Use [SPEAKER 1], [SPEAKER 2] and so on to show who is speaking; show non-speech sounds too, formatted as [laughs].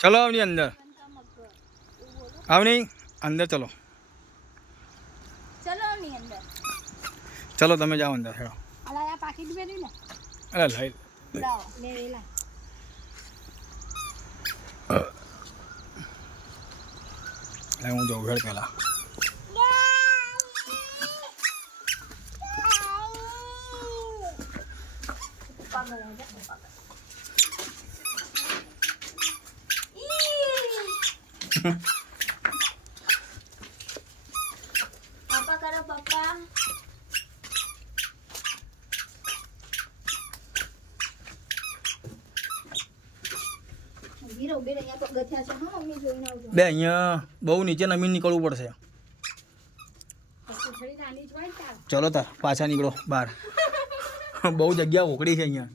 [SPEAKER 1] चलो अपनी अंदर अपनी अंदर चलो
[SPEAKER 2] चलो अपनी अंदर
[SPEAKER 1] चलो तमें जाओ अंदर हेलो
[SPEAKER 2] अलाया पाकिट में नहीं ना
[SPEAKER 1] अलाया लाइल
[SPEAKER 2] लाओ ले ले ला
[SPEAKER 1] लाइन मुझे उधर के ला Thank you. [laughs] apa bau nih cina mini kalau bersekolah coba tar pacarnya kalo bar bau jagi aku kedinginan